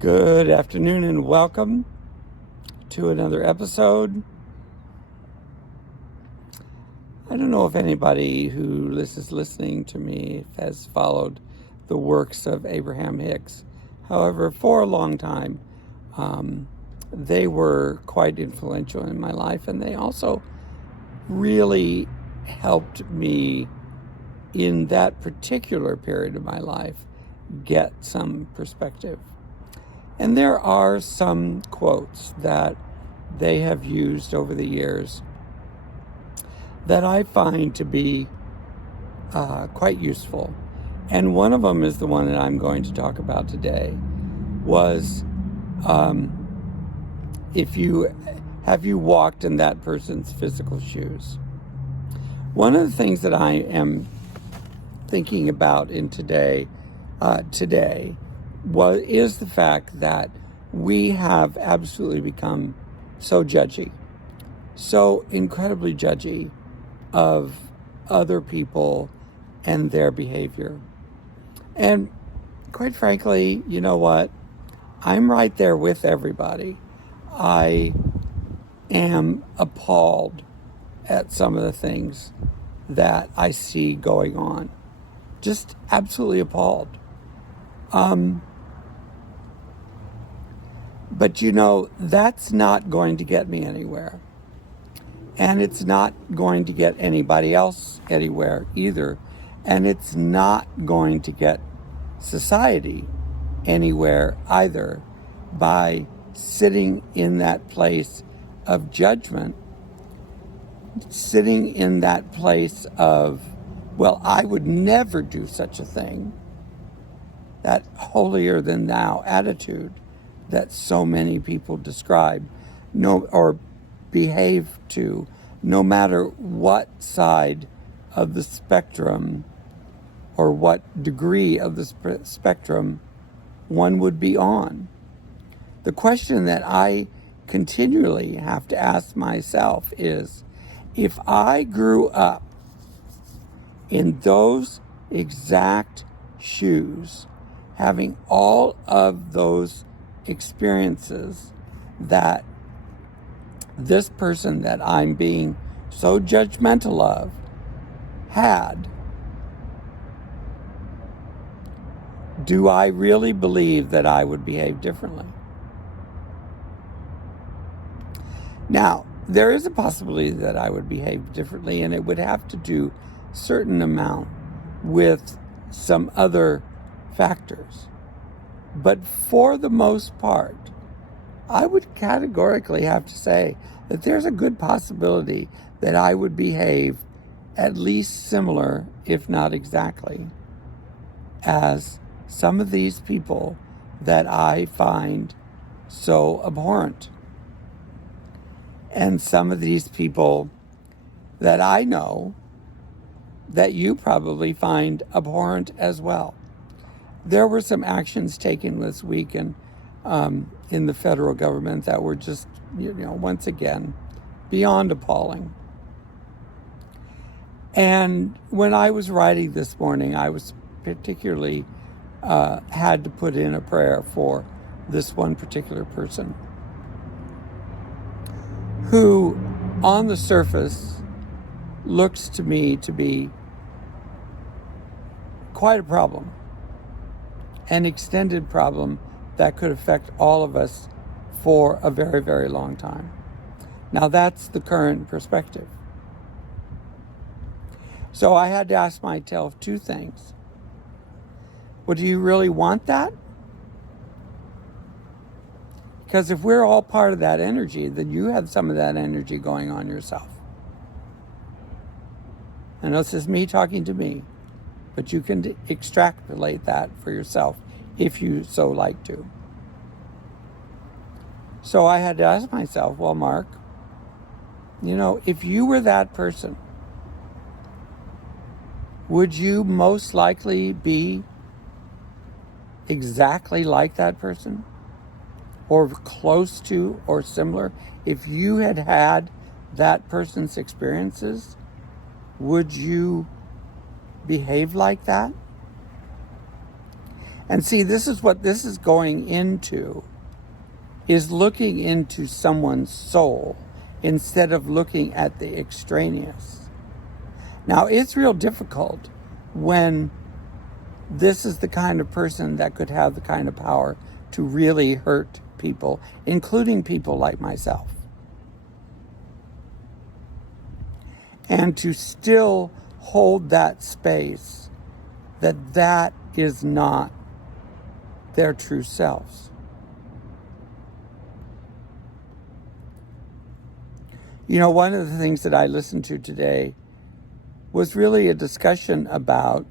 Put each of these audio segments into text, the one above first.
Good afternoon and welcome to another episode. I don't know if anybody who is listening to me has followed the works of Abraham Hicks. However, for a long time, they were quite influential in my life, and they also really helped me in that particular period of my life get some perspective. And there are some quotes that they have used over the years that I find to be quite useful. And one of them is the one that I'm going to talk about today, was have you walked in that person's physical shoes? One of the things that I am thinking about in today is the fact that we have absolutely become so judgy, so incredibly judgy of other people and their behavior. And quite frankly, you know what? I'm right there with everybody. I am appalled at some of the things that I see going on. Just absolutely appalled. But you know, that's not going to get me anywhere. And it's not going to get anybody else anywhere either. And it's not going to get society anywhere either by sitting in that place of judgment, sitting in that place of, well, I would never do such a thing, that holier than thou attitude that so many people describe or behave to, no matter what side of the spectrum or what degree of the spectrum one would be on. The question that I continually have to ask myself is, if I grew up in those exact shoes, having all of those experiences that this person that I'm being so judgmental of had, do I really believe that I would behave differently? Now, there is a possibility that I would behave differently, and it would have to do a certain amount with some other factors. But for the most part, I would categorically have to say that there's a good possibility that I would behave at least similar, if not exactly, as some of these people that I find so abhorrent. And some of these people that I know that you probably find abhorrent as well. There were some actions taken this week in the federal government that were just, once again, beyond appalling. And when I was writing this morning, I was particularly had to put in a prayer for this one particular person who, on the surface, looks to me to be quite a problem, an extended problem that could affect all of us for a very, very long time. Now, that's the current perspective. So I had to ask myself two things. Well, do you really want that? Because if we're all part of that energy, then you have some of that energy going on yourself. I know this is me talking to me, but you can extrapolate that for yourself if you so like to. So I had to ask myself, well, Mark, if you were that person, would you most likely be exactly like that person? Or close to or similar? If you had had that person's experiences, would you behave like that? And see, this is what this is going into, is looking into someone's soul instead of looking at the extraneous. Now, it's real difficult when this is the kind of person that could have the kind of power to really hurt people, including people like myself. And to still hold that space that is not their true selves. You know, one of the things that I listened to today was really a discussion about,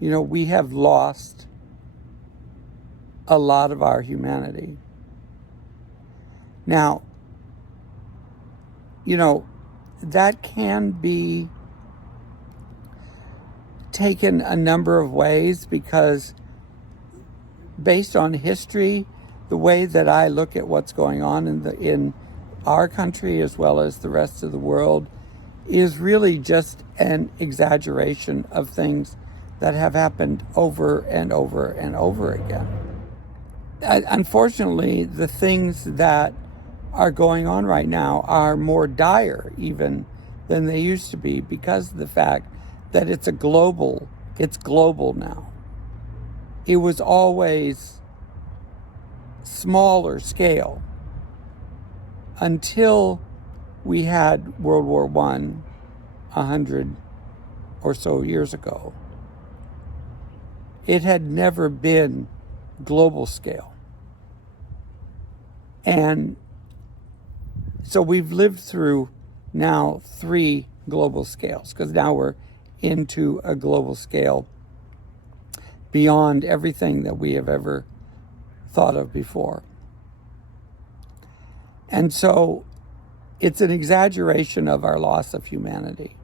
you know, we have lost a lot of our humanity. Now, you know, that can be taken a number of ways, because based on history, the way that I look at what's going on in our country as well as the rest of the world is really just an exaggeration of things that have happened over and over and over again. Unfortunately, the things that are going on right now are more dire even than they used to be, because of the fact that it's global now. It was always smaller scale until we had World War I 100 or so years ago. It had never been global scale. And so we've lived through now 3 global scales, because now we're into a global scale beyond everything that we have ever thought of before. And so it's an exaggeration of our loss of humanity,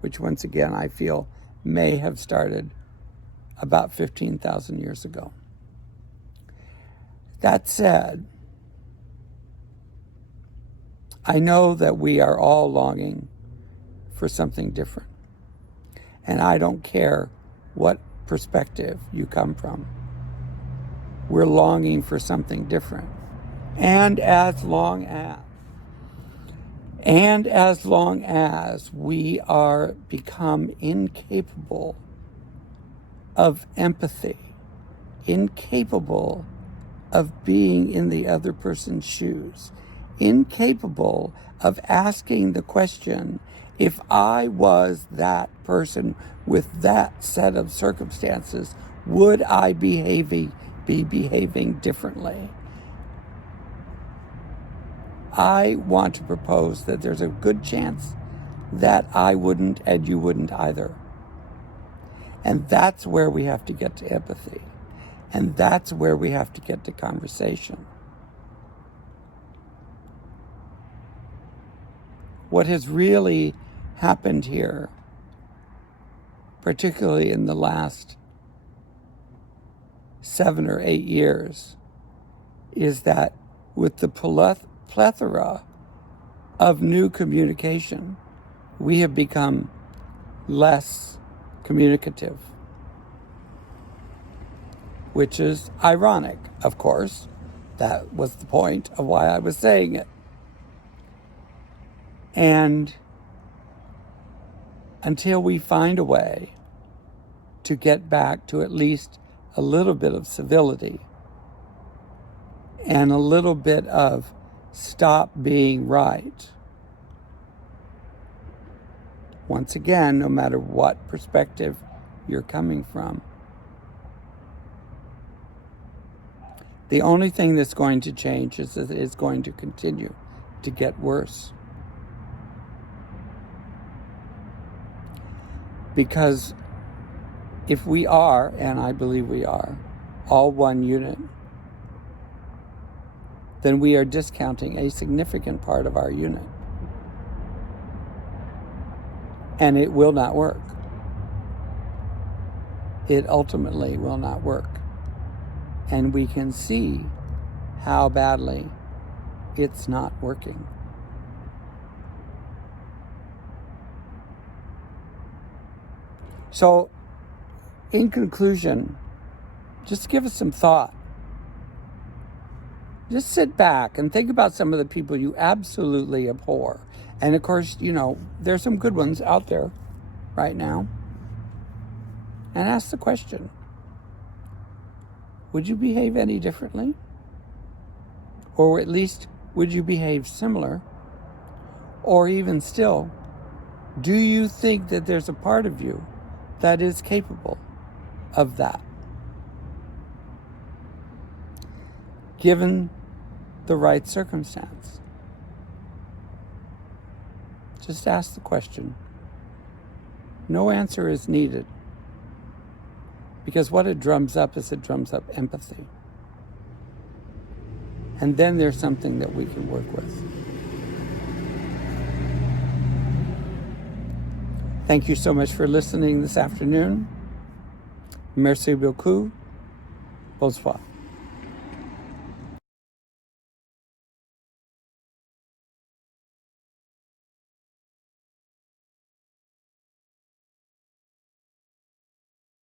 which once again I feel may have started about 15,000 years ago. That said, I know that we are all longing for something different. And I don't care what perspective you come from. We're longing for something different. And as long as we are become incapable of empathy, incapable of being in the other person's shoes, incapable of asking the question, if I was that person with that set of circumstances, would I be behaving differently? I want to propose that there's a good chance that I wouldn't and you wouldn't either. And that's where we have to get to empathy. And that's where we have to get to conversation. What has really happened here, particularly in the last 7 or 8 years, is that with the plethora of new communication, we have become less communicative, which is ironic, of course. That was the point of why I was saying it. And until we find a way to get back to at least a little bit of civility and a little bit of stop being right, once again, no matter what perspective you're coming from, the only thing that's going to change is that it's going to continue to get worse. Because if we are, and I believe we are, all one unit, then we are discounting a significant part of our unit. And it will not work. It ultimately will not work. And we can see how badly it's not working. So in conclusion, just give us some thought. Just sit back and think about some of the people you absolutely abhor. And of course, there's some good ones out there right now. And ask the question, would you behave any differently? Or at least, would you behave similar? Or even still, do you think that there's a part of you that is capable of that? Given the right circumstance. Just ask the question. No answer is needed. Because what it drums up is it drums up empathy. And then there's something that we can work with. Thank you so much for listening this afternoon. Merci beaucoup. Bonsoir.